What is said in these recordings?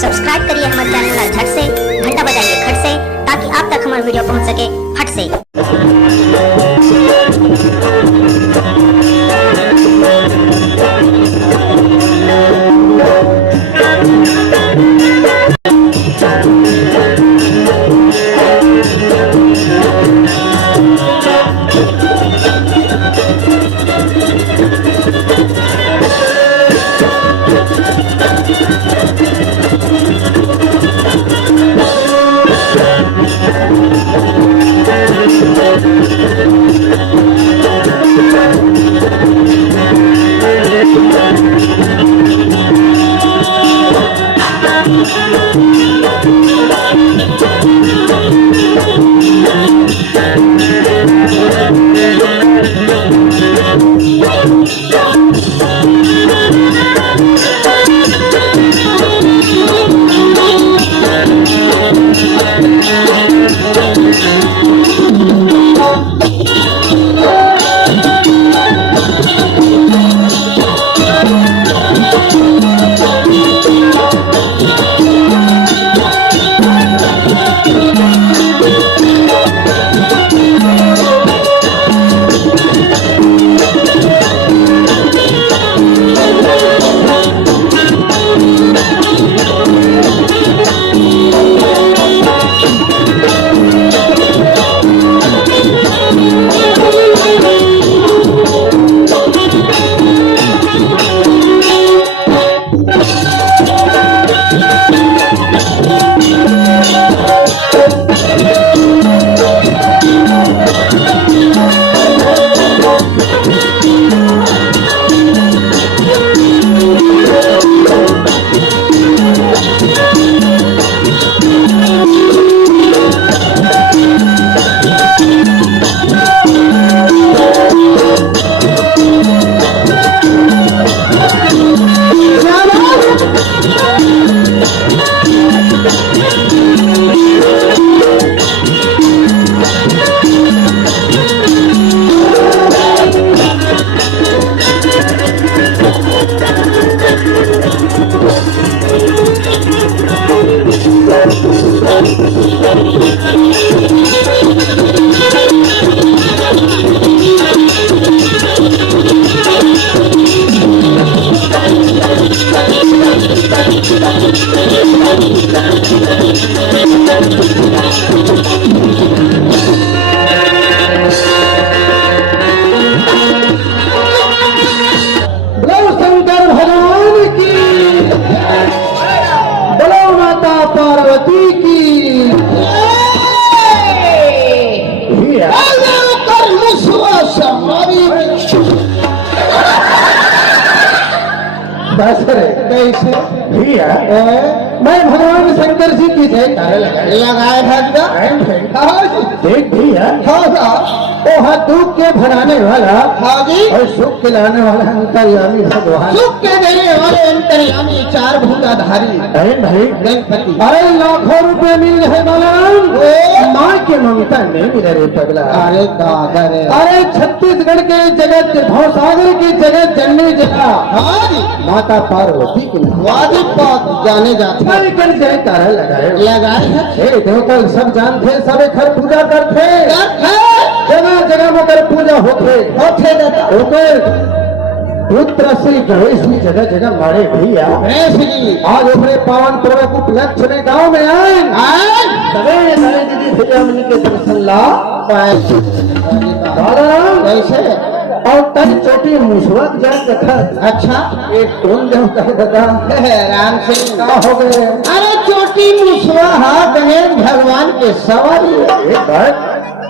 Subscribe करिए हमारे channel का झट से, घंटा बजाइए खट से, ताकि आप तक हमारा वीडियो पहुंच सके फट से। मैं भगवान शंकर जी की जय लगाए देख भैया वो दुख के भराने वाला और सुख के लाने वाला अंतर्यामी भगवान, सुख के देने वाले अंतर्यामी चार भूताधारी भाई गणपति। अरे लाखों रुपए मिल रहे बाला, माँ के ममता नहीं मिल रहे पगला। अरे दादा रे, अरे छत्तीसगढ़ के जगत भवसागर की जगत जननी जगह माता पार्वती की वादी पात जाने जाते जय तारा लगाए है। देवता सब जानते, सब घर पूजा करते, जगह जगह मगर पूजा होते पुत्र श्री गणेश जी जगह जगह मारे भैया। आज अपने पावन पर्व को उपलक्ष्य में गाँव में आए दीदी भैया मनी के दर्शन ला कैसे और तन चोटी मुसवत जान कथा। अच्छा एक टोन देव कहे दादा राम से क्या हो गए? अरे चोटी मुसवा गणेश भगवान के सवारी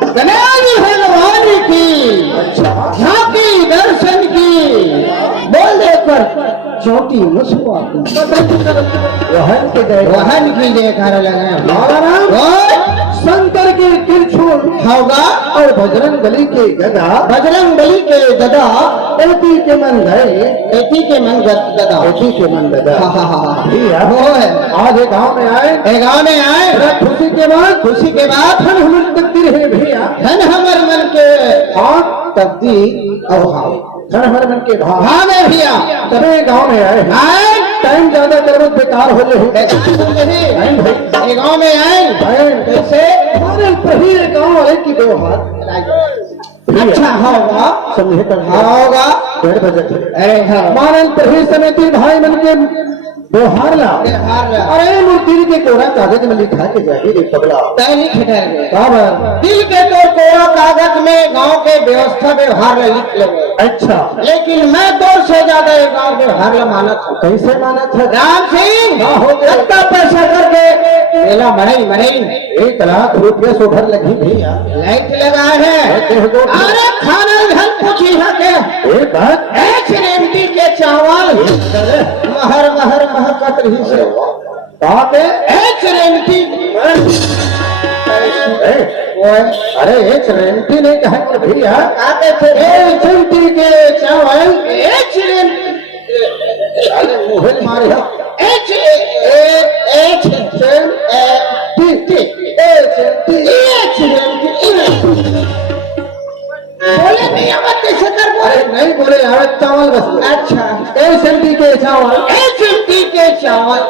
गणेश भगवान की झांकी दर्शन की बोल दे पर चोटी मुसवा वहन के जय वहन की जयकारा लगाए। शंकर के त्रिशूल होगा और बजरंग बली के गदा, बजरंग बली के गदा एती के मन गए, एती के मन गदा, एती के मन गदा। भैया वो है आज गाँव में आए, गाँव में आए खुशी के बाद धन हमर तकदीर है भैया, धन हमर मन के तकदीर और धन हमर मन के भाव है भैया। तबे गाँव में आए टाइम ज्यादा करबो बेकार हो ले नहीं भाई ये गांव में आए कैसे हमारे प्रही गांव वाले की व्यवहार अच्छा होगा समझे कर होगा 1:30 बजे अरे हाँ हमारे प्रही समिति भाई मन के व्यवहार ला हार ला अरे मूर्ति के कोरा कागज में लिखा के जाके रे पगला पहले खिटाएंगे बाबर दिल के तो कोरा कागज में गांव के व्यवस्था व्यवहार लिख लेंगे अच्छा लेकिन मैं तो से ज्यादा ये गांव व्यवहार मानत हूँ कैसे माना था राम सिंह हाँ, हो गया। कितना पैसा करके मेला मरई मरई 1 लाख रुपया सोभर लगी भैया लाइट लगाए हैं अरे खाना धन पूछी है के एक बात एक रेमती के चावल महर महर महकत रही से बात है एक रेमती अरे एक रेंटी नहीं कहा कि भैया आते थे एक रेंटी के चावल एक रेमती अरे मुहे मारे हो एक एक बोले नहीं अब कैसे कर अरे बोले नहीं बोले यार चावल बस अच्छा एक रेंटी के चावल एक रेमती के चावल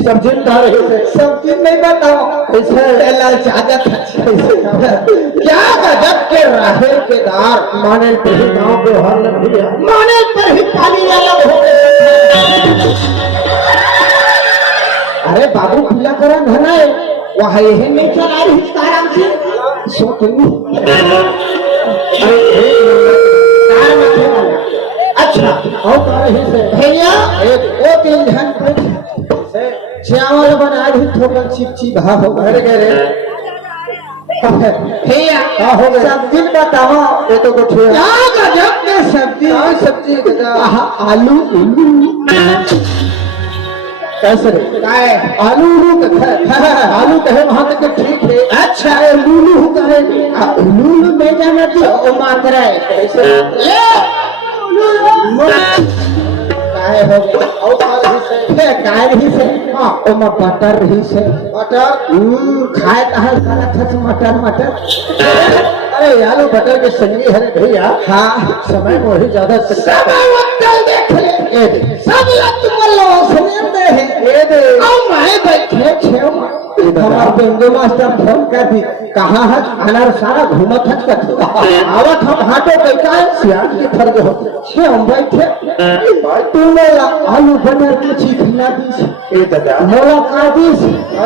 सब्जी खा रहे थे सब चीज नहीं बताओ कैसे लालचागत कैसे क्या गजब के राहे के दार माने प्रही गांव के व्यवहार लग भैया माने पर ही पानी अलग हो गए अरे बाबू खुला करा घना है वहाँ यही नहीं चला रही आराम से सो अच्छा और खा रहे थे भैया वो 3 घंटे चावल बना दी ठोकर चिपचिप हा हो गए अरे कह रहे भैया हाँ, हो गए। सब्जी बताओ ये तो कुछ है क्या गजब के सब्जी क्या सब्जी दादा आलू कैसे रे काय आलू उलू कहे आलू कहे वहां तक के ठीक है अच्छा लूलू कहे लूलू नहीं जाना तो वो मांग रहा है कैसे काय हो गया और खा रही से काय रही से ओमा बटर रही से मटर खाए कहा सारा थस मटर मटर अरे आलू बटर के संगी हरे भैया हाँ समय में वही ज्यादा सब वक्त देख ले ये दे सब लत मल्लो सुनेम दे है ये दे और मैं बैठे छे हमार बेंगो मास्टर फोन कर दी कहाँ है अनार सारा घूमत है कथी आवत हम हाटो कैसा है सियान के फर्क होते छे हम बैठे तू मोला आलू बटर के चीखना दी ये दादा मोला का दी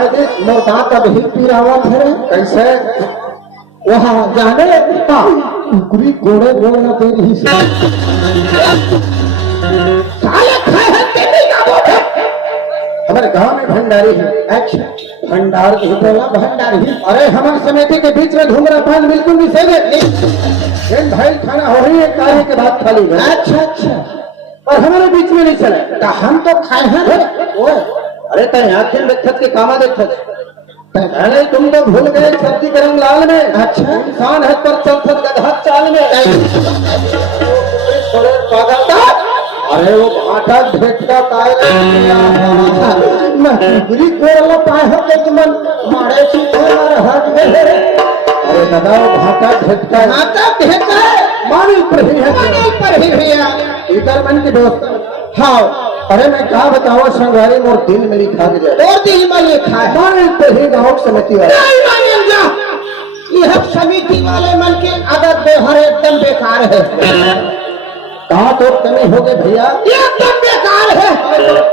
अरे मोर दांत अब ही पिरावत है कैसे वहाँ जाने कुकुरी गोड़े गोड़ न दे रही से साले खाए हैं तेरे का बोले हमारे गांव में भंडारी है अच्छा भंडार की बोला भंडार ही अरे हमारे समिति के बीच में धूम्रपान बिल्कुल भी सेवे नहीं भाई खाना हो ही एक कार्य के बाद खाली है अच्छा अच्छा और हमारे बीच में नहीं चले तो हम तो खाए हैं ओए अरे तय आखिर देखत के कामा देखत अरे तुम तो भूल गए सब्जी का रंग लाल में अच्छा। इंसान है पर चौथत गधा चाल में थोड़े पागल अरे वो भाटा भेटता काय बुरी कोरला पाए हो के तुम मारे सीधे मार हट गए अरे दादा वो भाटा भेटता माता भेटा मानी पर ही है माने पर ही भैया इधर मन के दोस्त हाँ अरे मैं क्या बताऊँ संगवारी मोर दिल में लिखा गया और दिल में लिखा है माने पर ही गाँव समिति वाला नहीं माने जा यह समिति वाले मन के आदत व्यवहार एकदम बेकार है कहाँ तो कमी हो गई भैया एकदम बेकार है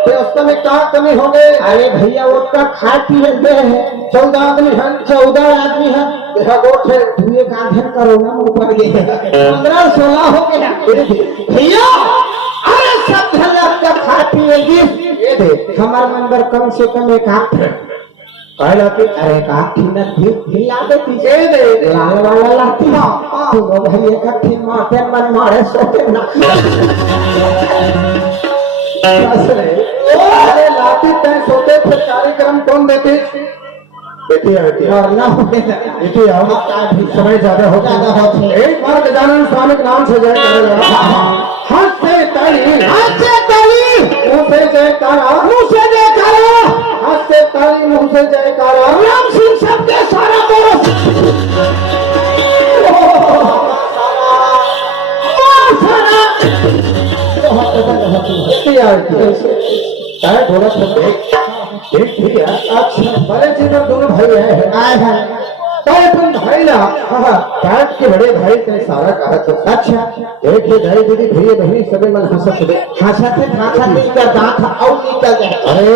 व्यवस्था में कहाँ कमी हो गई अरे भैया वो तो खा पी लेते हैं 14 आदमी हैं 14 आदमी है देखा गोठ है तू एक आधे कोरोना में ऊपर गए 15-16 हो गया भैया अरे सब धन का खा पी लेगी ये दे हमारा नंबर कम से कम एक आठ कहा लाती अरे एक आठ भी ला देती ये दे लाल वाला लाती तू भाई एक आठ माथे मन मारे सोते ना अरे लाती तय सोते फिर कार्यक्रम कौन देती बेटी है बेटी मरना हो गया बेटी आओ समय ज्यादा हो ज्यादा होते। एक बार गजानन स्वामी के नाम से जय करेगा हाथ से ताली हाथ से ताली मुंह से जयकारा मुंह से जयकारा हाथ से ताली मुंह से जयकारा राम सिंह सबके सारा बोलो बेटी आती है बोला तो देख भैया। अच्छा बड़े जीवन दोनों भाई आए हैं तो अपन भाई ना काट के बड़े भाई का सारा कहा तो अच्छा एक ही भाई दीदी भैया बहनी सबे मन हंसत थे का दांत और निकल गए। अरे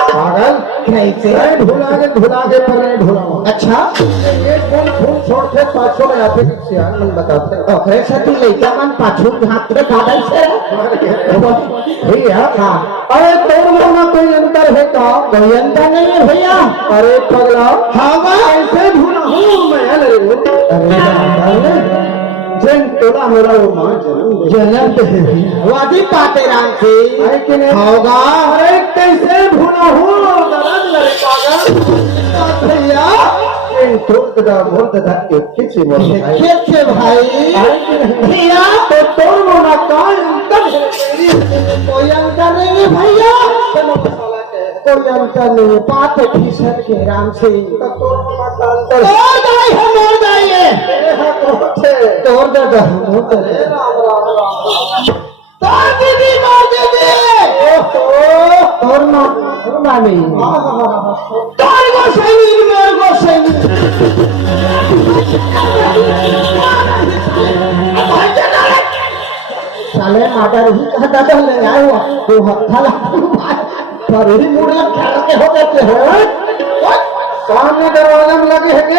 पागल नहीं भुला के पर नहीं भुला। अच्छा ये कौन खून छोड़ते पाछो में आते सियान मन बताते अरे से तू लइका मन पाछो हाथ में काटल से भैया। हां अरे तोर में कोई अंतर है का? कोई अंतर नहीं है भैया। अरे पगला हां ऐसे भूला हूँ मैं। अरे जन तोला मेरा वो मां जन्म वादी पाते राम से होगा। अरे कैसे भूला हूँ दर्द लगे पागल भैया। कैसे भाई भैया तो तोड़ मोना कोई अंतर नहीं है भैया। कोई अंतर नहीं बात फीसद के राम से साले माटर ही कहता तो ले आया हुआ तो हत्था पर ही मुड़ला के हो गए हो सामने दरवाजा में लगे हैं के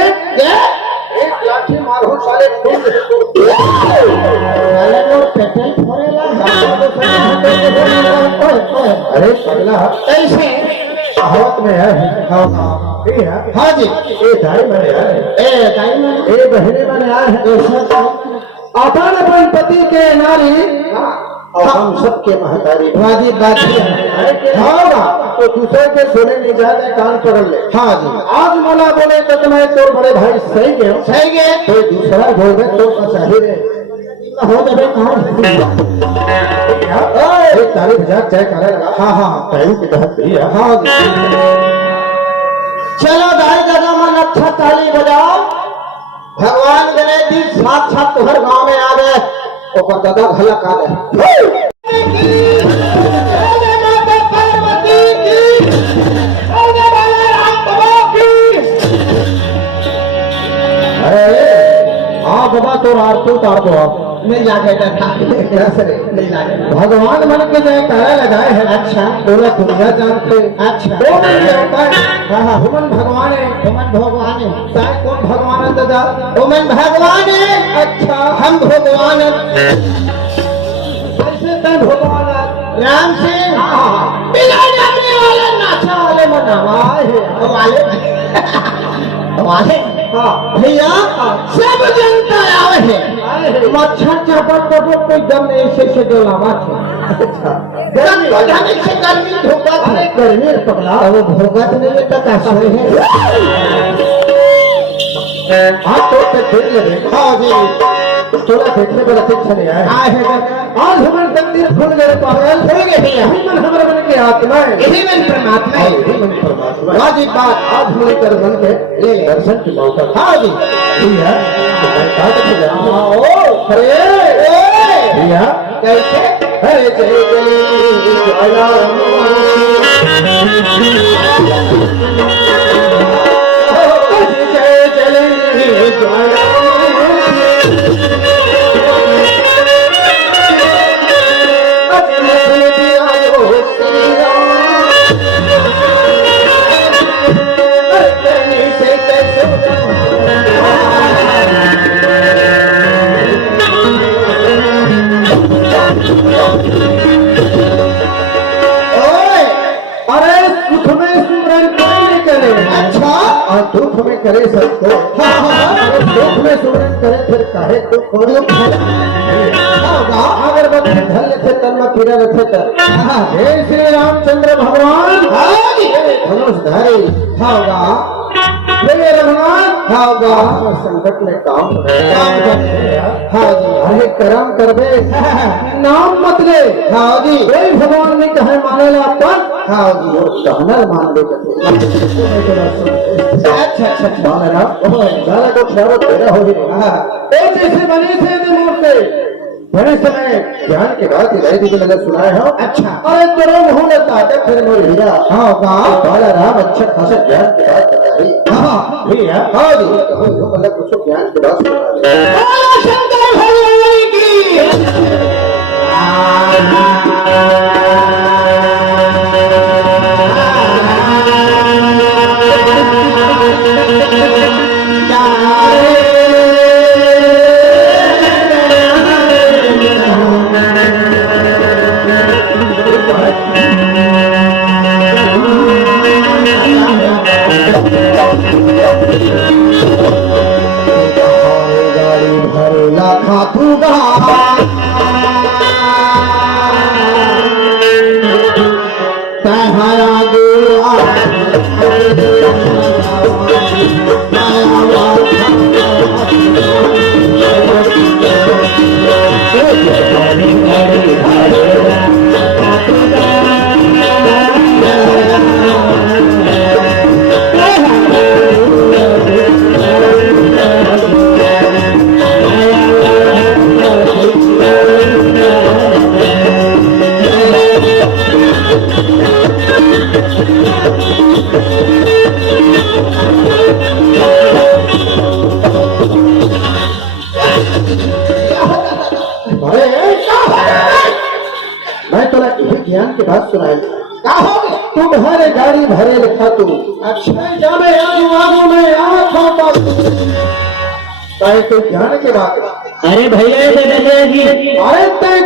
एक लाठी मारो साले साले को पेट्रोल फोड़ेला। अरे पगला ऐसे हाथ में है। हाँ जी ये दाई मैंने आए ए बहने मैंने आए हैं अपन पति के नारी हम सबके महतारी वादी बात होगा तो दूसरे के सुने नहीं जाते कान पकड़ ले। हाँ जी आज मला बोले तो तुम्हें तोर बड़े भाई सही गए तो दूसरा बोल रहे तो सही रे हो जाए कहाँ तारीख हजार चाय करे लगा। हाँ टाइम के तहत भैया। हाँ चलो दाई दादा मन अच्छा ताली बजाओ। भगवान गणेश जी साथ तुम्हारे गाँव में आ गए और दादा भला का बाबा तो आरती उतार दो आप नहीं लागे नहीं लागे भगवान मन के जय कह लगाए हैं। अच्छा पूरा दुनिया जानते। अच्छा दो हुमन भगवान है कौन भगवान है दादा? हुमन भगवान है। अच्छा हम भगवान कैसे तय भगवान राम से बिना जानने वाले नाचा वाले मनावाए वाले भैया सब जनता आवे है मच्छर चपट कोई दम नहीं से डोलावा गर्मी धोखा गर्मी पकड़ा वो भोगत नहीं तो कैसे है। हाँ तो देख लगे। हाँ जी थोड़ा देखने पर अच्छा नहीं आया आज हमारे मंदिर खुल गए पागल खुल गए हमारे मन की आत्मा यही मन परमात्मा। हाँ जी बात आज हमारे कर मन के ले दर्शन की मौका। हाँ जी भैया भैया कैसे अरे दुख में करे सबको दुख में सुमरन करे फिर काहे दुख अगरबत्ती धर लेते तन में पीड़ा रहते जय श्री रामचंद्र भगवान धनुषधारी होगा रघुनाथ होगा संकट में काम हाँ जी अरे कर्म कर दे नाम मत ले। हाँ जी कोई भगवान ने कहे मानेला पर हाँ जी और कहना मान ले अच्छा मानेला गाना को खैर तेरा हो जैसे बने थे मूर्ति बड़े समय ज्ञान के बाद दाई दीदी मैंने सुनाए हो। अच्छा। अरे तेरे मुंह में ताकत फिर मोर भैया। हाँ गाँव बाला राम अच्छा खासा ज्ञान के बाद बताई। हाँ भैया हाँ जी मतलब कुछ ज्ञान के बाद सुना दे। बोलो शंकर भगवान की गाड़ी भरेला खातूगा तहाया गोरा मैं तोला यही ज्ञान के बाद सुनाई। का हो गया? तुम्हारे गाड़ी भरे लिखा तू अच्छा जामे आगू आगू में आवा खाता चाहे कोई ज्ञान के बात। अरे भैया अरे तय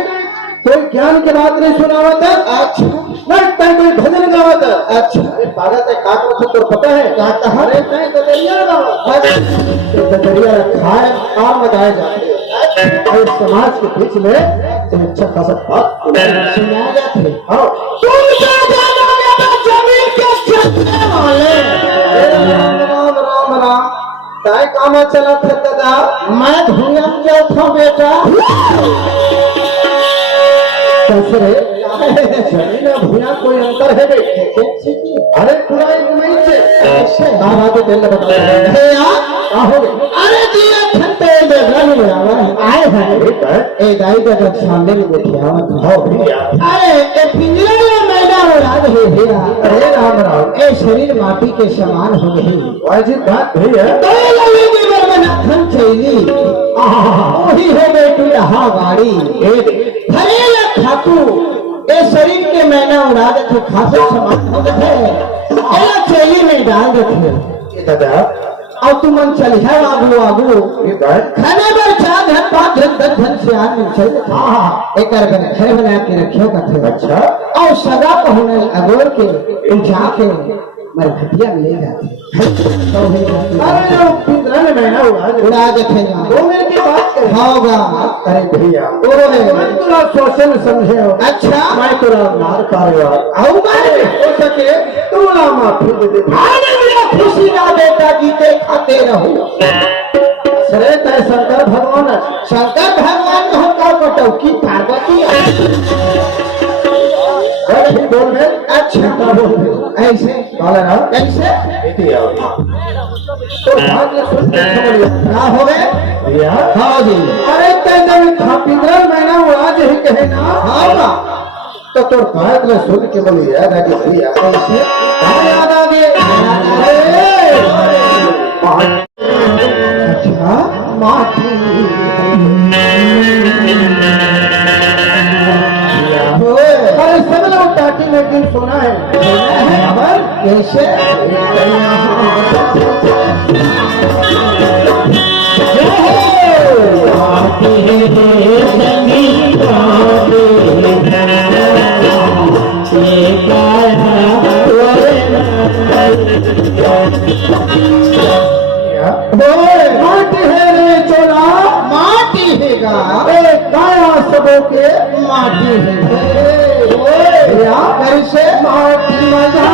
कोई ज्ञान के बात नहीं सुनावत। अच्छा नहीं तय कोई भजन गावत। अच्छा अरे पागल तय काट तो तो पता है क्या कहा अरे तय गदरिया गावत। गदरिया खाए काम लगाए जाते हैं और समाज के बीच में अच्छा खासा बात सुना जाते हाँ। तुम क्या जानोगे मैं जमीन के छत्ते वाले राम राम राम राम काय कामा चला था दादा। मैं धुनिया में गया था बेटा कैसे जमीन और भूया कोई अंतर है बेटे? अरे पूरा एक नहीं से बाबा तो दिल बता हो गए। अरे दिया छत्ते में घर में आवा है आए हैं ए दाई का जब सामने में बैठे आवत हो भैया। अरे ए पिंजरे में मैना उड़ा रहे भैया अरे राम राम ए शरीर माटी के समान हो गई वाजिब बात भैया। तो लगे जीवन में नाथन चैली वही हो गई तू यहाँ गाड़ी भरेला खातू ए शरीर के मैना उड़ा देते खासे समान हो गए ए चैली में डाल देते दादा और तुम मन चल है आगू आगू ये बात खाने पर 4 घंटे 5 घंटे 10 घंटे से आदमी चल एक घर बना के रखियो कथे अच्छा और सदा कहने अगोर के उठा के मरखटिया में ले जाते अरे जो पिंजरा में मैना उड़ा देते ना दो मिनट की बात कर होगा अरे भैया ओरे मैं तुरा सोचन समझे हो। अच्छा मैं तुरा मार पाएगा आओ मारे हो सके तू ना माफी दे दे। आने मेरा खुशी ना बेटा जीते खाते रहो सरे तय शंकर भगवान है। शंकर भगवान को हम का पटौकी पार्वती अरे बोल दे अच्छा क्या बोल दे ऐसे काला ना कैसे इति आओ तो बात ले सुन के समझ लिया क्या हो गए भैया। हाँ जी अरे तय जब था पिंजरा मैना उड़ा जे कहे ना हाँ बा तो तोर बात ले सुन के बोली याद है कि भैया कैसे कहाँ याद आ गए। अच्छा माटी अरे सब लोग टाटी में एक दिन सुना है खबर कैसे माटी है रे चोला माटी हैगा काया सबों के माटी है भैया कैसे माटी मजा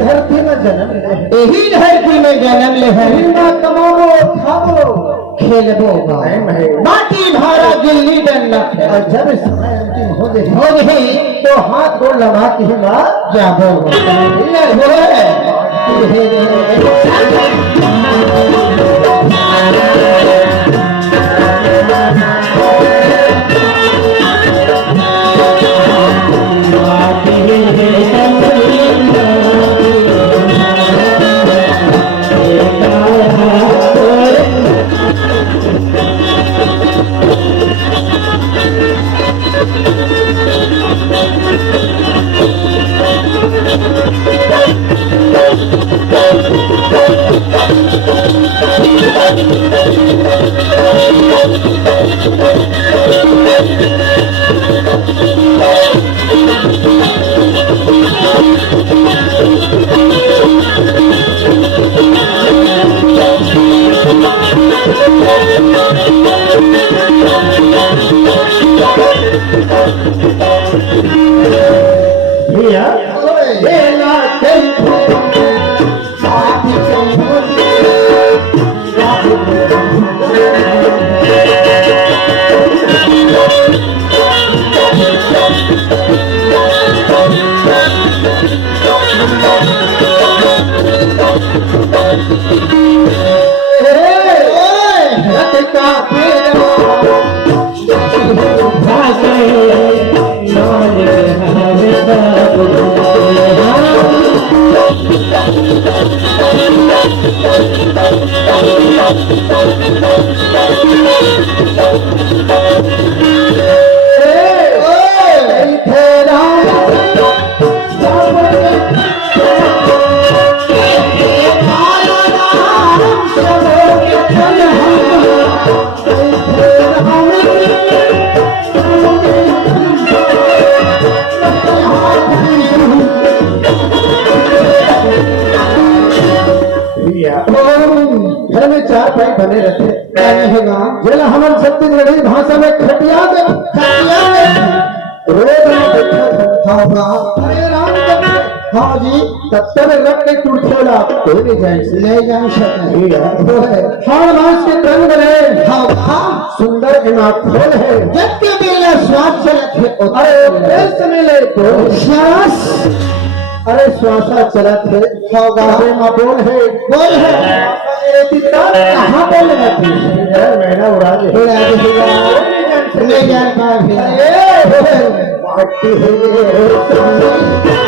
धरती में जन्म खेलबो बा टाइम है। बाटी भारा गिल्ली डंडा और जब समय अंतिम हो गए हो गई तो हाथ गोड़ लगा के ही बात जाबो भैया बेला घर में चार पाई बने रहते जेला हमारे छत्तीसगढ़ी भाषा में खटिया दे रोड में देखा था अरे राम हाँ जी तब तक रख के टूटोला कोई नहीं जाए ले जाए शक हार मास के तन बने हाँ सुंदर इनाखोल है जब के बेला स्वाद चलत है अरे इस समय ले तो श्वास अरे श्वासा चलत है अरे माँ बोल है कहाँ बोल मैंने उड़ा दे ले जाए पाटी है